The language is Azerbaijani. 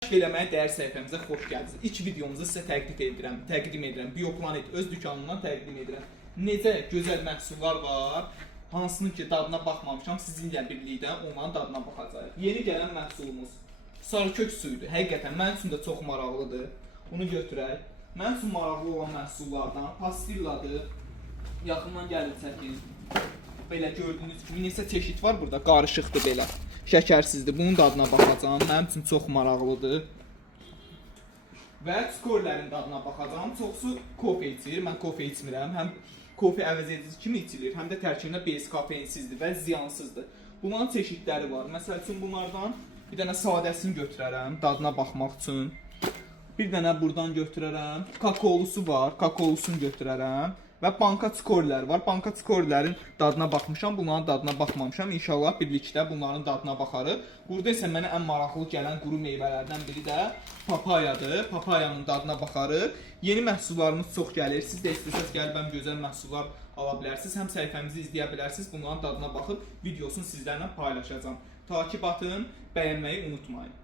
Kəşf eləməyə dəyər səhifəmizə xoş gəldiniz. İlk videomuzu sizə təqdim edirəm. Bioplanet öz dükanından təqdim edirəm. Necə gözəl məhsullar var, hansının ki dadına baxmamışam, sizinlə birlikdə onların dadına baxacağıq. Yeni gələn məhsulumuz sarıkök suyudur. Həqiqətən mənim üçün də çox maraqlıdır. Bunu götürək. Mənim üçün maraqlı olan məhsullardan pastilladır. Yaxından gəlin çəkin. Belə gördüyünüz kimi neçə çeşid var burada, qarışıqdır belə. Şəkərsizdir. Bunun dadına baxacağam. Mənim üçün çox maraqlıdır. Və skorlərin dadına baxacağam. Çoxsu kofe içir. Mən kofe içmirəm. Həm kofe əvəzedici kimi içilir, həm də tərkibində base kofeinsizdir və ziyansızdır. Bunların çeşidləri var. Məsəl üçün bunlardan bir dənə sadəsini götürərəm dadına baxmaq üçün. Bir dənə buradan götürərəm. Kakaolusu var. Kakaolusunu götürərəm. Və banka skorlər var. Banka skorlərin dadına baxmışam, bunların dadına baxmamışam. İnşallah birlikdə bunların dadına baxarıq. Burada isə mənə ən maraqlı gələn quru meyvələrdən biri də papayadır. Papayanın dadına baxarıq. Yeni məhsullarımız çox gəlir. Siz də istəsəz gəlib gözəl məhsullar ala bilərsiniz. Həm səhifəmizi izləyə bilərsiniz. Bunların dadına baxıb videosunu sizlərlə paylaşacağam. Takib atın, bəyənməyi unutmayın.